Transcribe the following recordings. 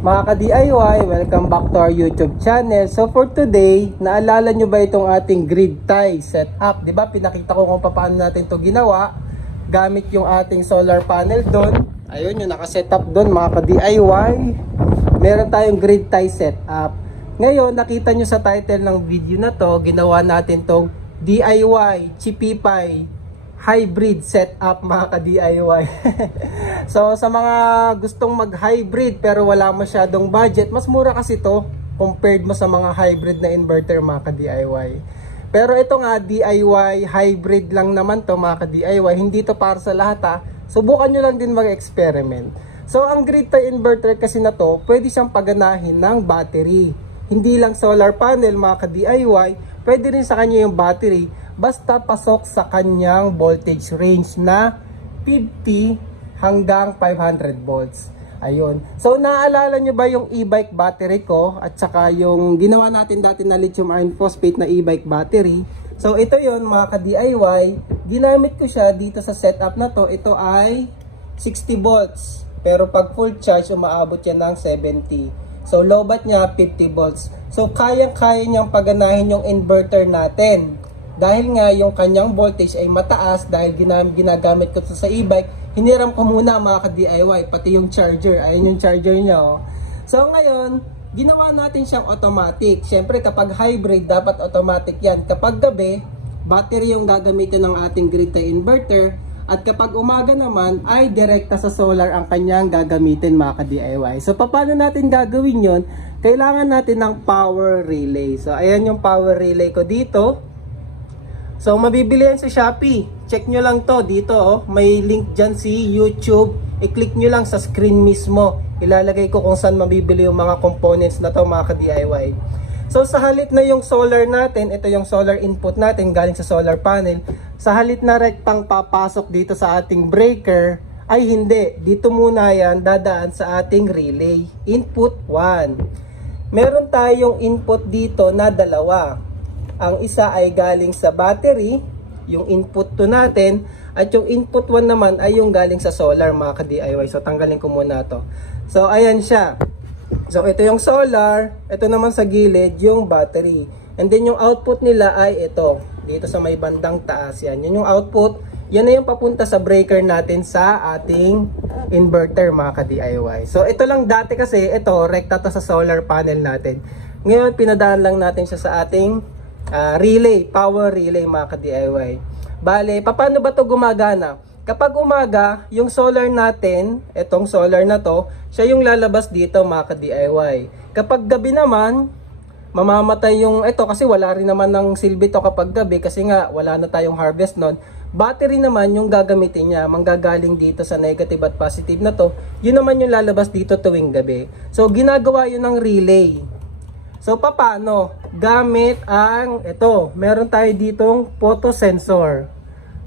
Mga ka-DIY, welcome back to our YouTube channel. So for today, naalala nyo ba itong ating grid tie setup? Diba, pinakita ko kung paano natin to ginawa gamit yung ating solar panel doon. Ayun, yung nakasetup doon mga ka-DIY. Meron tayong grid tie setup. Ngayon, nakita nyo sa title ng video na to, ginawa natin tong DIY Chipipay hybrid setup mga ka-DIY. So sa mga gustong mag-hybrid pero wala masyadong budget, mas mura kasi to compared mo sa mga hybrid na inverter mga ka-DIY. Pero ito nga DIY hybrid lang naman to mga ka-DIY, hindi to para sa lahat ha. Subukan nyo lang din mag-experiment. So ang grid tie inverter kasi na to, pwede siyang paganahin ng battery. Hindi lang solar panel mga ka-DIY, pwede rin sa kanya yung battery. Basta pasok sa kanyang voltage range na 50 hanggang 500 volts. Ayun. So naaalala nyo ba yung e-bike battery ko at saka yung ginawa natin dati na lithium iron phosphate na e-bike battery. So ito yon mga ka-DIY. Ginamit ko siya dito sa setup na to. Ito ay 60 volts. Pero pag full charge umaabot yan ng 70. So lowbat niya 50 volts. So kayang-kaya niyang paganahin yung inverter natin. Dahil nga yung kanyang voltage ay mataas dahil ginagamit ko sa e-bike, hiniram ko muna mga ka-DIY, pati yung charger. Ayun yung charger niya. Oh. So ngayon, ginawa natin siyang automatic. Siyempre kapag hybrid, dapat automatic yan. Kapag gabi, battery yung gagamitin ng ating grid tie inverter. At kapag umaga naman, ay direkta sa solar ang kanyang gagamitin mga ka-DIY. So paano natin gagawin yon? Kailangan natin ng power relay. So ayan yung power relay ko dito. So mabibili yan sa Shopee. Check nyo lang to dito oh. May link dyan si YouTube. I-click nyo lang sa screen mismo. Ilalagay ko kung saan mabibili yung mga components na to mga ka-DIY. So sa halit na yung solar natin, ito yung solar input natin galing sa solar panel. Sa halit na rektang papasok dito sa ating breaker, ay hindi. Dito muna yan dadaan sa ating relay. Input 1. Meron tayong input dito na dalawa. Ang isa ay galing sa battery, yung input 2 natin, at yung input 1 naman ay yung galing sa solar mga ka-DIY. So tanggalin ko muna to. So ayan siya. So ito yung solar, ito naman sa gilid yung battery. And then yung output nila ay ito, dito sa may bandang taas yan. Yun yung output, yan na yung papunta sa breaker natin sa ating inverter mga ka-DIY. So ito lang dati kasi, ito rekta to sa solar panel natin. Ngayon pinadaan lang natin siya sa ating relay, power relay mga ka-DIY. Bale, paano ba to gumagana? Kapag umaga, yung solar natin, etong solar na to, siya yung lalabas dito mga ka-DIY. Kapag gabi naman, mamamatay yung ito kasi wala rin naman ng silbi to kapag gabi kasi nga wala na tayong harvest nun. Battery naman yung gagamitin niya, manggagaling dito sa negative at positive na to. Yun naman yung lalabas dito tuwing gabi. So ginagawa yun ng relay. So paano? Gamit ang ito. Meron tayo ditong photosensor.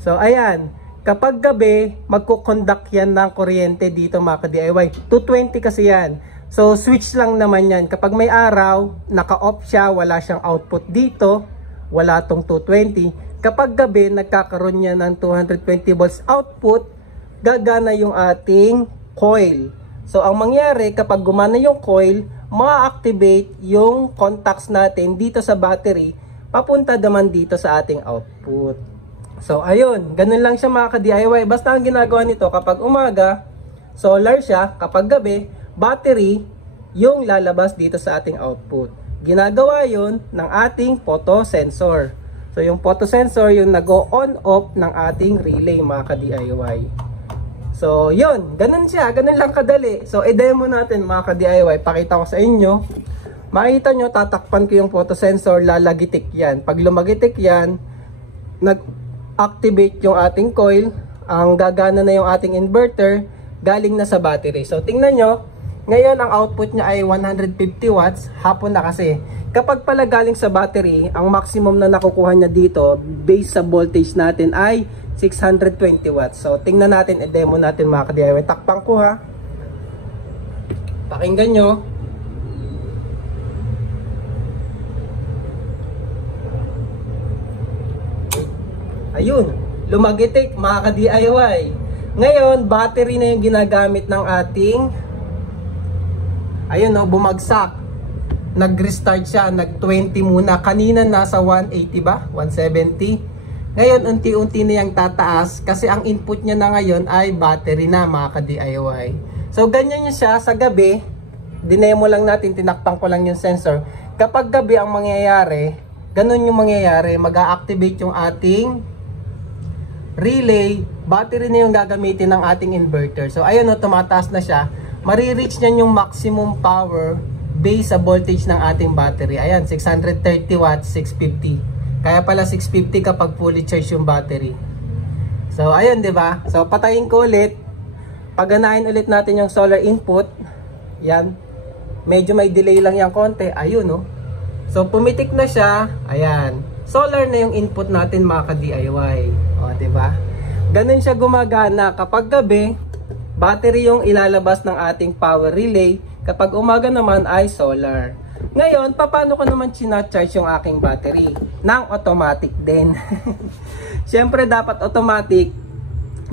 So ayan, kapag gabi, magko-conduct yan ng kuryente dito mga ka-DIY. 220 kasi yan. So switch lang naman yan. Kapag may araw, naka-off siya, wala siyang output dito, wala tong 220. Kapag gabi, nagkakaroon niya ng 220 volts output, gagana yung ating coil. So ang mangyari, kapag gumana yung coil, ma-activate yung contacts natin dito sa battery, papunta naman dito sa ating output. So ayun, ganun lang siya mga ka-DIY. Basta ang ginagawa nito, kapag umaga, solar siya, kapag gabi, battery yung lalabas dito sa ating output. Ginagawa yun ng ating photosensor. So yung photosensor yung nag-on off ng ating relay mga ka-DIY. So, yun. Ganun siya. Ganun lang kadali. So, i-demo natin mga ka-DIY. Pakita ko sa inyo. Makita nyo, tatakpan ko yung photosensor. Lalagitik yan. Pag lumagitik yan, nag-activate yung ating coil. Ang gagana na yung ating inverter. Galing na sa battery. So, tingnan nyo. Ngayon, ang output niya ay 150 watts. Hapon na kasi. Kapag pala galing sa battery, ang maximum na nakukuha niya dito, based sa voltage natin ay 620 watts. So, tingnan natin, i-demo natin mga ka-DIY. Takpan ko ha. Pakinggan nyo. Ayun, lumagitik mga ka-DIY. Ngayon, battery na yung ginagamit ng ating Ayun no, bumagsak. Nag-restart siya, nag-20 muna. Kanina nasa 180 ba? 170. Ngayon, unti-unti na yung tataas kasi ang input niya na ngayon ay battery na, mga ka-DIY. So, ganyan niya siya sa gabi. Dinemo lang natin, tinakpan ko lang yung sensor. Kapag gabi ang mangyayari, ganun yung mangyayari, mag-a-activate yung ating relay, battery na yung gagamitin ng ating inverter. So ayun, no, tumataas na siya. Marireach niyan yung maximum power based sa voltage ng ating battery. Ayan, 630 watts, 650. Kaya pala 650 kapag fully charged yung battery. So ayun, 'di ba? So patayin ko ulit. Paganahin ulit natin yung solar input. Yan. Medyo may delay lang yung konti. Ayun, no. So pumitik na siya. Ayan. Solar na yung input natin, mga ka-DIY. O, diba? Ganun siya gumagana. Kapag gabi, battery yung ilalabas ng ating power relay. Kapag umaga naman ay solar. Ngayon, paano ko naman charge yung aking battery? Nang automatic din. Siyempre, dapat automatic.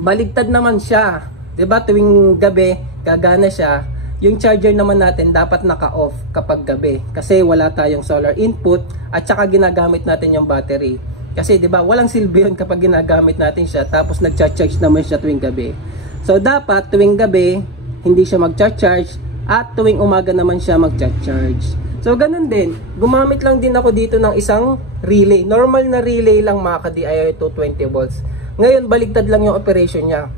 Baligtad naman siya. Diba? Tuwing gabi, gagana siya. Yung charger naman natin dapat naka-off kapag gabi kasi wala tayong solar input at saka ginagamit natin yung battery. Kasi 'di ba, walang silbi yun kapag ginagamit natin siya tapos nagcha-charge naman siya tuwing gabi. So dapat tuwing gabi hindi siya magcha-charge at tuwing umaga naman siya magcha-charge. So ganun din, gumamit lang din ako dito ng isang relay. Normal na relay lang, mga ka-DIY, 220 volts. Ngayon baligtad lang yung operation niya.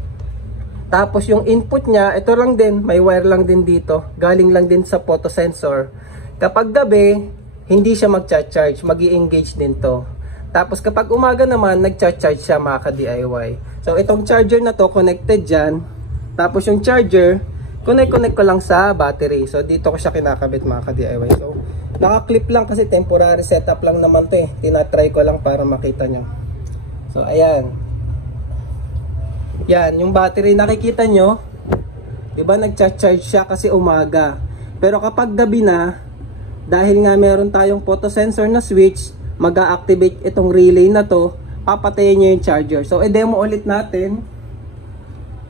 Tapos yung input niya, ito lang din, may wire lang din dito. Galing lang din sa photosensor. Kapag gabi, hindi siya magcha-charge, mag-i-engage din to. Tapos kapag umaga naman, nagcha-charge siya, mga ka-DIY. So itong charger na to, connected dyan. Tapos yung charger, connect ko lang sa battery. So dito ko siya kinakabit, mga ka-DIY. So naka-clip lang kasi temporary setup lang naman to eh. Tinatry ko lang para makita nyo. So ayan. Yan, yung battery nakikita nyo, diba nagcha-charge siya kasi umaga. Pero kapag gabi na, dahil nga meron tayong photosensor na switch, mag-a-activate itong relay na to, papatayin nyo yung charger. So, i-demo ulit natin.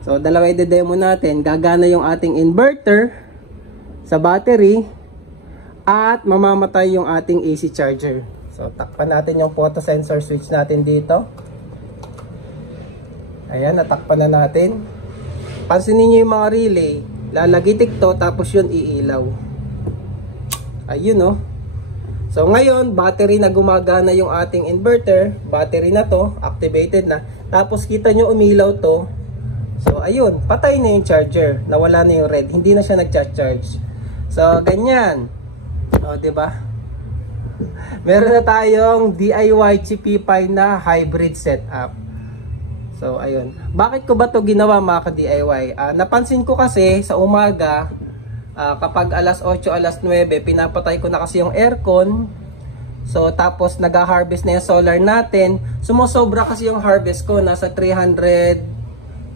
So, dalawa i-demo natin. Gagana yung ating inverter sa battery at mamamatay yung ating AC charger. So, takpan natin yung photosensor switch natin dito. Ayan, natakpan na natin. Pansinin nyo yung mga relay. Lalagitik to, tapos yun iilaw. Ayun, no. So, ngayon, battery na gumagana yung ating inverter. Battery na to, activated na. Tapos, kita nyo umilaw to. So, ayun, patay na yung charger. Nawala na yung red. Hindi na siya nagcha-charge. So, ganyan. O, diba? Meron na tayong DIY Chippy Pie na hybrid setup. So, ayun. Bakit ko ba to ginawa, mga ka-DIY? Napansin ko kasi sa umaga, kapag alas 8, alas 9, pinapatay ko na kasi yung aircon. So, tapos nag-harvest na yung solar natin. Sumusobra kasi yung harvest ko. Nasa 320,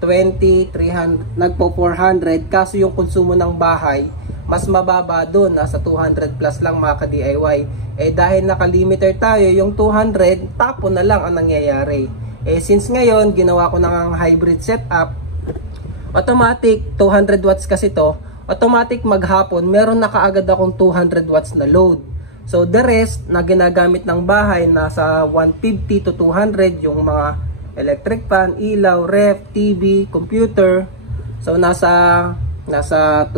300, nagpo 400. Kaso yung konsumo ng bahay, mas mababa doon. Nasa 200 plus lang, mga ka-DIY. Eh, dahil naka-limiter tayo, yung 200, tapon na lang ang nangyayari. Eh, since ngayon, ginawa ko ng hybrid setup, automatic, 200 watts kasi to, automatic maghapon, meron na kaagad akong 200 watts na load. So, the rest na ginagamit ng bahay, nasa 150 to 200, yung mga electric fan, ilaw, ref, TV, computer. So, nasa 200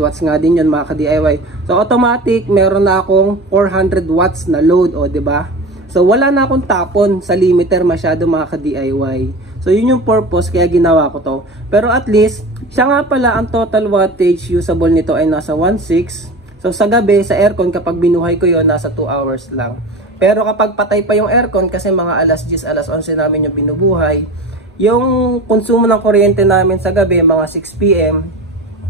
watts nga din yun, mga ka-DIY. So, automatic, meron na akong 400 watts na load, o, diba? So, wala na akong tapon sa limiter masyado, mga ka-DIY. So, yun yung purpose kaya ginawa ko to. Pero at least, siya nga pala, ang total wattage usable nito ay nasa 1.6. So, sa gabi, sa aircon, kapag binuhay ko yon nasa 2 hours lang. Pero kapag patay pa yung aircon, kasi mga alas 10, alas 11 namin yung binubuhay, yung konsumo ng kuryente namin sa gabi, mga 6 PM,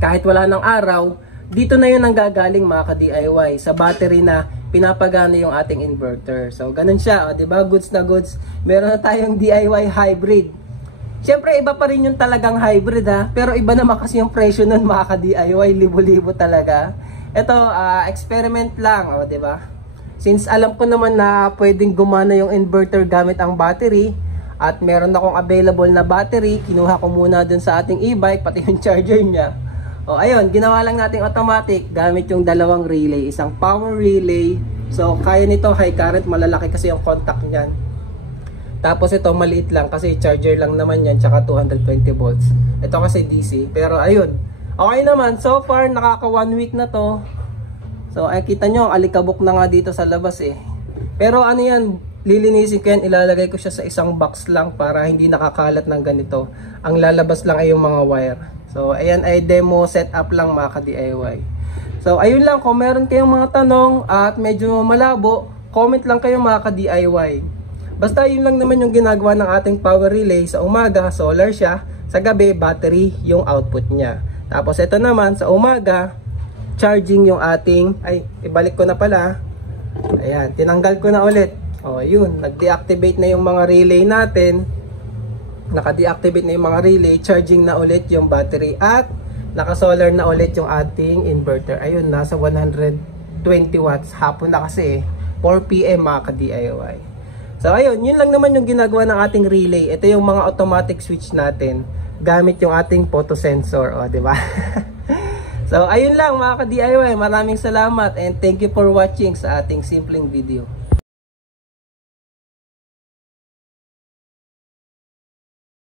kahit wala ng araw, dito na yun ang gagaling, mga ka-DIY, sa battery na pinapagana yung ating inverter. So, ganun siya, o, diba? Goods na goods. Meron na tayong DIY hybrid. Siyempre, iba pa rin yung talagang hybrid, ha? Pero iba naman kasi yung presyo nun, mga ka-DIY. Libo-libo talaga. Ito, experiment lang, o, diba? Since alam ko naman na pwedeng gumana yung inverter gamit ang battery, at meron akong available na battery, kinuha ko muna dun sa ating e-bike, pati yung charger niya. O ayun, ginawa lang natin automatic gamit yung dalawang relay, isang power relay. So kaya nito high current, malalaki kasi yung contact niyan. Tapos ito maliit lang kasi charger lang naman yan, tsaka 220 volts. Ito kasi DC, pero ayun. Okay naman, so far nakaka 1 week na to. So ay kita nyo, alikabok na nga dito sa labas eh. Pero ano yan, lilinisin ko yan, ilalagay ko siya sa isang box lang para hindi nakakalat ng ganito. Ang lalabas lang ay yung mga wire. So ayan ay demo setup lang mga ka-DIY. So ayun lang, kung meron kayong mga tanong at medyo malabo, comment lang kayo mga ka-DIY. Basta yun lang naman yung ginagawa ng ating power relay. Sa umaga, solar siya. Sa gabi, battery yung output niya. Tapos ito naman, sa umaga, charging yung ating, ay ibalik ko na pala. Ayan, tinanggal ko na ulit. O yun, nag-deactivate na yung mga relay natin. Naka-deactivate na yung mga relay, charging na ulit yung battery at naka-solar na ulit yung ating inverter. Ayun, nasa 120 watts. Hapon na kasi 4 PM mga ka-DIY. So ayun, yun lang naman yung ginagawa ng ating relay. Ito yung mga automatic switch natin gamit yung ating photo sensor, o di ba? So ayun lang mga ka-DIY, maraming salamat and thank you for watching sa ating simpleng video.